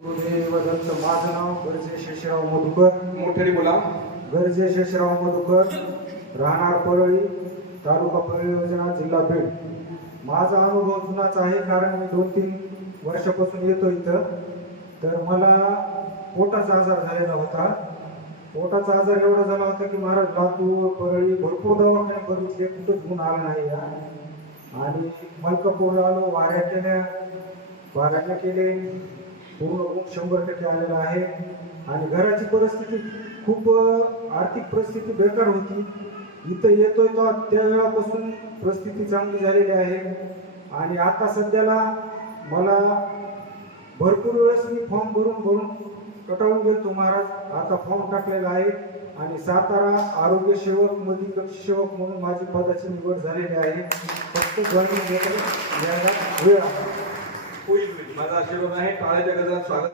गुरुदेवदत्त माझं नाव गरजे शेषराव मधुकर. मोठ्याने बोला. गरजे शेषराव मधुकर, राहणार परळी, तालुका परळी योजना, जिल्हा बीड. माझा अनुभव जुनाच आहे, कारण मी 2-3 वर्षापासून येतो इथं. तर मला पोटाचा आजार झालेला होता. पोटाचा आजार एवढा झाला होता की महाराज लातूर परळी भरपूर दवाखाने बघितले, कुठंच गुण आला नाही. आणि मलकापूरला आलो, वाऱ्या केले, पूर्ण गुण 100% आलेला आहे. आणि घराची परिस्थिती खूप आर्थिक परिस्थिती बेकार होती. इथं येतोय तो त्या वेळापासून परिस्थिती चांगली झालेली आहे. आणि आता सध्याला मला भरपूर वेळेस मी फॉर्म भरून कटाळून गेलो महाराज. आता फॉर्म टाकलेला आहे आणि सातारा आरोग्य सेवक मध्ये सेवक म्हणून माझी पदाची निवड झालेली आहे. फक्त जॉईनिंग घ्यायला वेळ आहे. होईल. माझा आशीर्वाद आहे. टाळ्याच्या गजरात स्वागत.